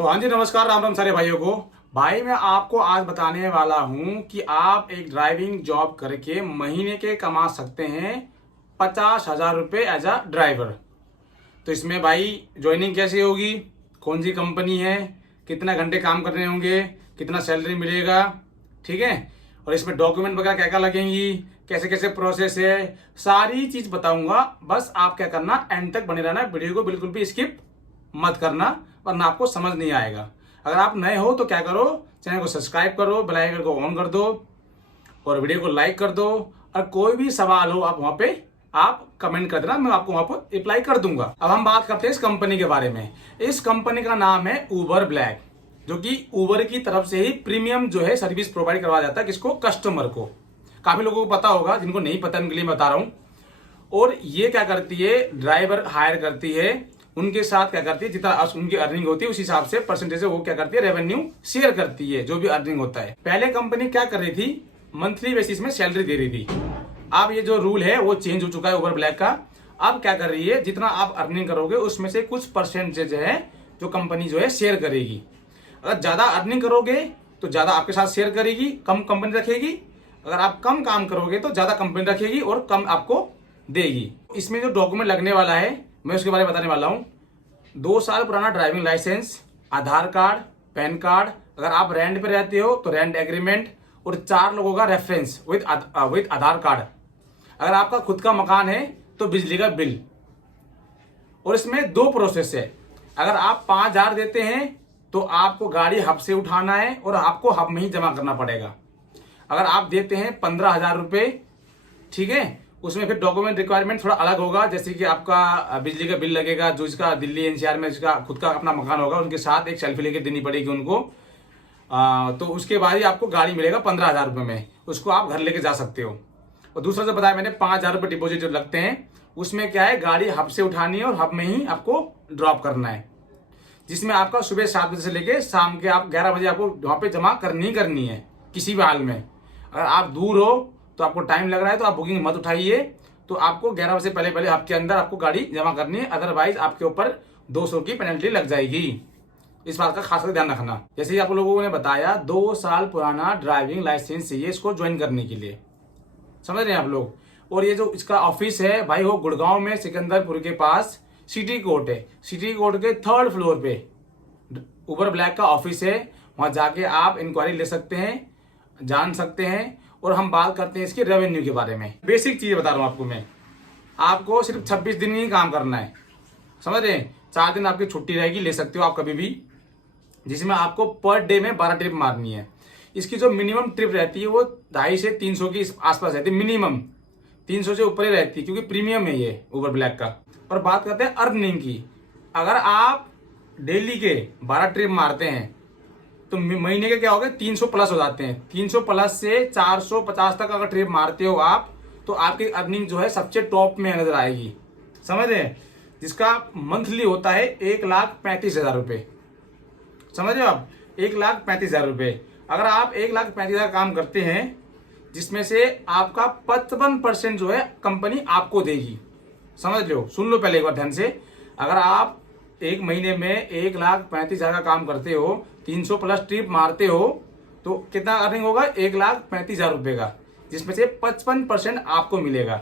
तो हाँ जी, नमस्कार, राम राम सारे भाइयों को। भाई मैं आपको आज बताने वाला हूँ कि आप एक ड्राइविंग जॉब करके महीने के कमा सकते हैं 50,000 रुपये एज अ ड्राइवर। तो इसमें भाई ज्वाइनिंग कैसे होगी, कौन सी कंपनी है, कितना घंटे काम करने होंगे, कितना सैलरी मिलेगा, ठीक है, और इसमें डॉक्यूमेंट वगैरह क्या क्या लगेंगी, कैसे कैसे प्रोसेस है, सारी चीज बताऊंगा। बस आप क्या करना, एंड तक बने रहना, वीडियो को बिल्कुल भी स्किप मत करना वरना आपको समझ नहीं आएगा। अगर आप नए हो तो क्या करो, चैनल को सब्सक्राइब करो, बेल आइकन को ऑन कर दो और वीडियो को लाइक कर दो। और कोई भी सवाल हो आप वहां पे आप कमेंट कर देना, मैं आपको वहां पर रिप्लाई कर दूंगा। अब हम बात करते हैं इस कंपनी के बारे में। इस कंपनी का नाम है उबर ब्लैक, जो कि उबर की तरफ से ही प्रीमियम जो है सर्विस प्रोवाइड करवाया जाता है किसको, कस्टमर को। काफी लोगों को पता होगा, जिनको नहीं पता उनके लिए बता रहा हूं। और ये क्या करती है, ड्राइवर हायर करती है, उनके साथ क्या करती है, जितना उनकी अर्निंग होती है उस हिसाब से परसेंटेज वो क्या करती है, रेवेन्यू शेयर करती है, जो भी अर्निंग होता है। पहले कंपनी क्या कर रही थी, मंथली बेसिस में सैलरी दे रही थी। अब ये जो रूल है वो चेंज हो चुका है उबर ब्लैक का। अब क्या कर रही है, जितना आप अर्निंग करोगे उसमें से कुछ परसेंटेज है जो कंपनी जो है शेयर करेगी। अगर ज्यादा अर्निंग करोगे तो ज्यादा आपके साथ शेयर करेगी, कम कंपनी रखेगी। अगर आप कम काम करोगे तो ज्यादा कंपनी रखेगी और कम आपको देगी। इसमें जो डॉक्यूमेंट लगने वाला है मैं उसके बारे में बताने वाला हूं। 2 साल पुराना ड्राइविंग लाइसेंस, आधार कार्ड, पैन कार्ड, अगर आप रेंट पे रहते हो तो रेंट एग्रीमेंट, और 4 लोगों का रेफरेंस विद आधार कार्ड। अगर आपका खुद का मकान है तो बिजली का बिल। और इसमें 2 प्रोसेस है। अगर आप 5,000 देते हैं तो आपको गाड़ी हब से उठाना है और आपको हब में ही जमा करना पड़ेगा। अगर आप देते हैं 15,000 रुपये, ठीक है, उसमें फिर डॉक्यूमेंट रिक्वायरमेंट थोड़ा अलग होगा। जैसे कि आपका बिजली का बिल लगेगा, जो इसका दिल्ली एनसीआर में इसका खुद का अपना मकान होगा उनके साथ एक सेल्फी लेके देनी पड़ेगी उनको। तो उसके बाद ही आपको गाड़ी मिलेगा 15,000 रुपये में, उसको आप घर लेके जा सकते हो। और दूसरा जो बताया मैंने, 5,000 रुपये डिपोजिट जो लगते हैं, उसमें क्या है, गाड़ी हब से उठानी है और हब में ही आपको ड्रॉप करना है, जिसमें आपका सुबह 7 बजे से लेके शाम के आप 11 बजे आपको वहां पे जमा करनी है किसी भी हाल में। अगर आप दूर हो तो आपको टाइम लग रहा है तो आप बुकिंग मत उठाइए। तो आपको 11 बजे से पहले हब के अंदर आपको गाड़ी जमा करनी है, अदरवाइज आपके ऊपर 200 की पेनल्टी लग जाएगी। इस बात का खास कर ध्यान रखना। जैसे आप लोगों ने बताया, 2 साल पुराना ड्राइविंग लाइसेंस चाहिए इसको ज्वाइन करने के लिए, समझ रहे हैं आप लोग। और ये जो इसका ऑफिस है भाई, वो गुड़गांव में सिकंदरपुर के पास सिटी कोर्ट है। सिटी कोर्ट के 3rd फ्लोर पे उबर ब्लैक का ऑफिस है। वहां जाके आप इंक्वायरी ले सकते हैं, जान सकते हैं। और हम बात करते हैं इसके रेवेन्यू के बारे में। बेसिक चीज बता रहा हूं आपको मैं। आपको सिर्फ 26 दिन ही काम करना है, समझ रहे हैं। 4 दिन आपकी छुट्टी रहेगी, ले सकते हो आप कभी भी, जिसमें आपको पर डे में 12 ट्रिप मारनी है। इसकी जो मिनिमम ट्रिप रहती है वो 250 से 300 के आसपास रहती है, मिनिमम 300 से ऊपर ही रहती है, क्योंकि प्रीमियम है ये उबर ब्लैक का। और बात करते हैं अर्निंग की। अगर आप डेली के 12 ट्रिप मारते हैं तो महीने के क्या हो गए, 300 प्लस हो जाते हैं। 300 प्लस से 450 तक अगर ट्रिप मारते हो आप, तो आपकी अर्निंग जो है सबसे टॉप में नजर आएगी, समझ रहे हैं। जिसका मंथली होता है 1,35,000 रुपये, समझ रहे हो आप, 1,35,000 रुपये। अगर आप 1,35,000 काम करते हैं, जिसमें से आपका 55% जो है कंपनी आपको देगी, समझ लो। सुन लो पहले एक बार ध्यान से। अगर आप एक महीने में 1,35,000 का काम करते हो, 300 प्लस ट्रिप मारते हो, तो कितना अर्निंग होगा, 1,35,000 रुपये का, जिसमें से 55% आपको मिलेगा।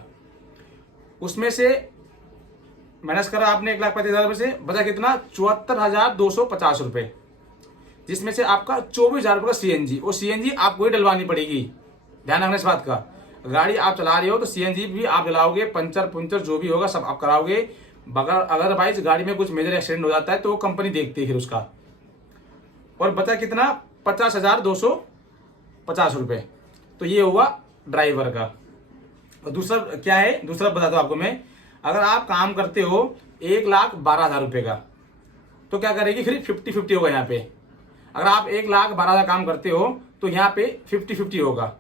उसमें से माइनस करा आपने 1,35,000 रुपये से, बचा कितना, 74,250 रुपये, जिसमें से आपका 24,000 रुपये का सीएनजी। और सीएनजी आपको ही डलवानी पड़ेगी, ध्यान रखना इस बात का। गाड़ी आप चला रहे हो तो सीएनजी भी आप डलाओगे, पंचर पुंचर जो भी होगा सब आप कराओगे। अदरवाइज गाड़ी में कुछ मेजर एक्सीडेंट हो जाता है तो वो कंपनी देखती है फिर उसका। और बचा कितना, 50,250 रुपये। तो ये हुआ ड्राइवर का। और दूसरा क्या है, दूसरा बताता हूं आपको मैं। अगर आप काम करते हो 1,12,000 रुपये का, तो क्या करेगी, फिर 50-50 होगा यहाँ पे। अगर आप 1,12,000 काम करते हो तो यहाँ पे 50-50 होगा,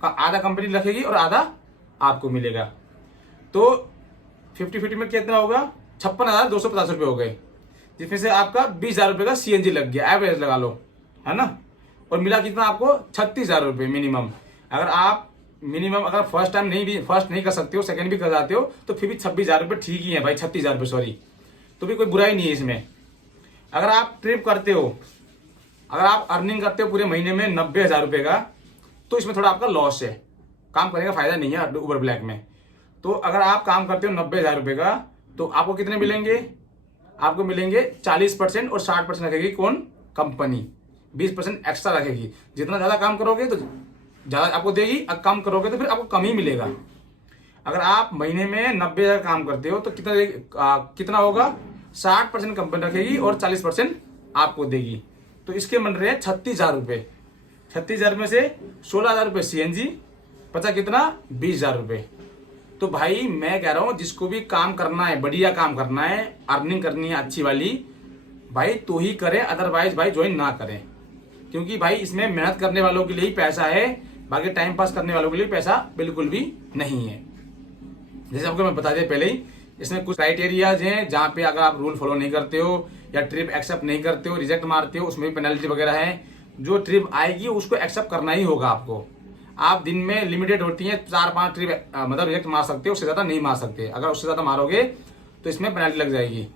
आधा कंपनी रखेगी और आधा आपको मिलेगा। तो 50-50 में कितना होगा, 56,250 रुपये हो गए, जिसमें से आपका 20,000 रुपये का सीएनजी लग गया, एवरेज लगा लो, है ना। और मिला कितना आपको, 36,000 रुपये मिनिमम। अगर आप मिनिमम अगर फर्स्ट नहीं कर सकते हो, सेकंड भी कर जाते हो, तो फिर भी 26,000 रुपये ठीक ही है भाई, 36,000 रुपये सॉरी, तो भी कोई बुराई नहीं है इसमें। अगर आप ट्रिप करते हो, अगर आप अर्निंग करते हो पूरे महीने में 90,000 रुपये का, तो इसमें थोड़ा आपका लॉस है, काम करने का फायदा नहीं है उबर ब्लैक में। तो अगर आप काम करते हो 90,000 रुपये का, तो आपको कितने मिलेंगे? आपको मिलेंगे 40% और 60% रखेगी कौन? कंपनी। 20% एक्स्ट्रा रखेगी। जितना ज़्यादा काम करोगे तो ज़्यादा आपको देगी, और कम करोगे तो फिर आपको कम ही मिलेगा। अगर आप महीने में 90,000 काम करते हो तो कितना होगा? 60% कंपनी रखेगी और 40% आपको देगी। तो इसके बन रहे हैं 36,000 रुपये। 36,000 में से 16,000 रुपये CNG, बचा कितना? 20,000 रुपये। तो भाई मैं कह रहा हूँ जिसको भी काम करना है, बढ़िया काम करना है, अर्निंग करनी है अच्छी वाली, भाई तो ही करें, अदरवाइज भाई ज्वाइन ना करें। क्योंकि भाई इसमें मेहनत करने वालों के लिए ही पैसा है, बाकी टाइम पास करने वालों के लिए पैसा बिल्कुल भी नहीं है। जैसे आपको मैं बता दिया पहले ही, इसमें कुछ क्राइटेरियाज हैं जहाँ पे अगर आप रूल फॉलो नहीं करते हो या ट्रिप एक्सेप्ट नहीं करते हो, रिजेक्ट मारते हो, उसमें भी पेनल्टी वगैरह है। जो ट्रिप आएगी उसको एक्सेप्ट करना ही होगा आपको। आप दिन में लिमिटेड होती है 4-5 ट्रिप मतलब रिजेक्ट मार सकते हो, उससे ज़्यादा नहीं मार सकते। अगर उससे ज़्यादा मारोगे तो इसमें पेनल्टी लग जाएगी,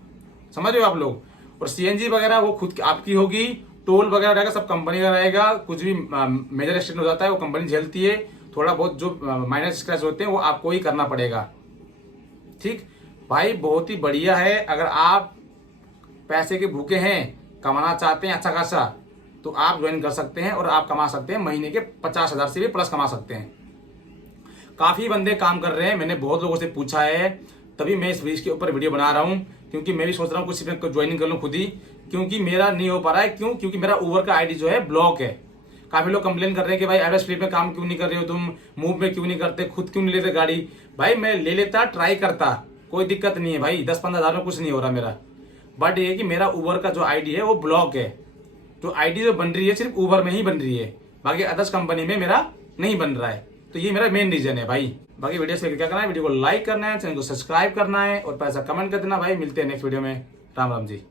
समझ रहे हो आप लोग। और CNG वगैरह वो खुद आपकी होगी, टोल वगैरह रहेगा सब कंपनी का रहेगा। कुछ भी मेजर एक्सीडेंट हो जाता है वो कंपनी झेलती है, थोड़ा बहुत जो माइनर स्क्रैच होते हैं वो आपको ही करना पड़ेगा। ठीक भाई, बहुत ही बढ़िया है। अगर आप पैसे के भूखे हैं, कमाना चाहते हैं अच्छा खासा, तो आप ज्वाइन कर सकते हैं और आप कमा सकते हैं महीने के 50,000 से भी प्लस कमा सकते हैं। काफ़ी बंदे काम कर रहे हैं, मैंने बहुत लोगों से पूछा है, तभी मैं इस के ऊपर वीडियो बना रहा हूँ। क्योंकि मैं भी सोच रहा हूँ कुछ इसमें ज्वाइनिंग कर लूँ खुद ही, क्योंकि मेरा नहीं हो पा रहा है। क्यों? क्योंकि मेरा उबर का ID जो है ब्लॉक है। काफ़ी लोग कंप्लेन कर रहे हैं कि भाई एवरेज स्पीड में काम क्यों नहीं कर रहे हो तुम, मूव में क्यों नहीं करते, खुद क्यों नहीं लेते गाड़ी। भाई मैं ले लेता, ट्राई करता, कोई दिक्कत नहीं है भाई, 10-15 हज़ार में कुछ नहीं हो रहा मेरा। बट ये कि मेरा उबर का जो ID है वो ब्लॉक है। तो ID जो बन रही है सिर्फ उबर में ही बन रही है, बाकी अदर्स कंपनी में मेरा नहीं बन रहा है। तो ये मेरा मेन रीजन है भाई। बाकी वीडियो से क्या करना है, वीडियो को लाइक करना है, चैनल को सब्सक्राइब करना है और पैसा कमेंट कर देना भाई। मिलते हैं नेक्स्ट वीडियो में। राम राम जी।